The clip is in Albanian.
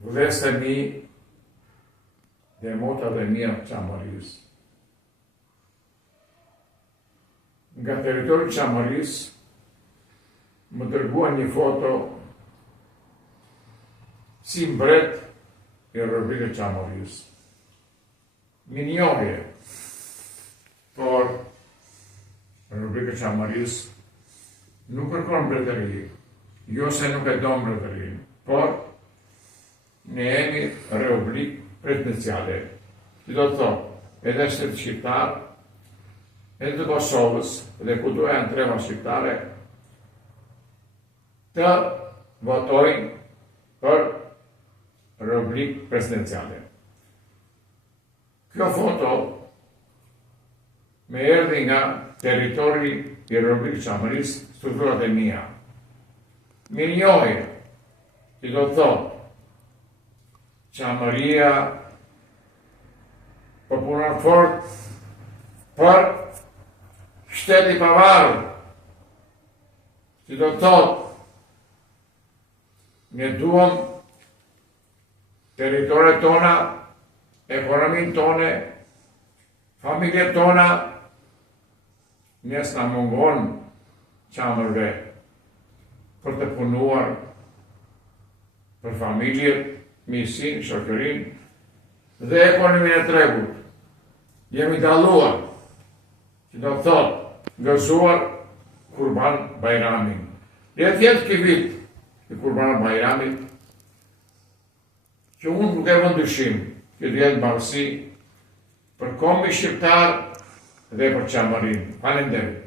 Vëllezërit e mi dhe motrat e mia Çamarisë. Nga territori i Çamarisë më dërguan një foto si mbret i Republikës Çamarisë. Mi njohje, por Republika e Çamarisë nuk kërkon mbretëri, jo se nuk e do mbretërinë, por ne jemi Republikë presidenciale. Që do të thotë, edhe shtetë shqiptar, edhe të Kosovës, dhe kudo janë treva shqiptare, të votojnë për Republikë presidenciale. Kjo foto me erdhi nga territori i Republikës Çamarisë, strukturat e mia. Mi njohje, që do të thotë, Çamaria po punon fort për shteti i pavarur, që do të thotë, ne duam territoret tona, ekonominë tone, familjet tona, nes na mungon çamërve për të punuar për familjet, misin, shoqërin dhe ekonominë e tregut. Jemi dalluar, që do të thotë, ngërzuar Kurban Bajramin. Le të jetë ky vit i Kurban Bajramit, që unë nuk e vë dyshim, që të jetë mbarësi për kombin shqiptar dhe për Çamarinë. Faleminderit.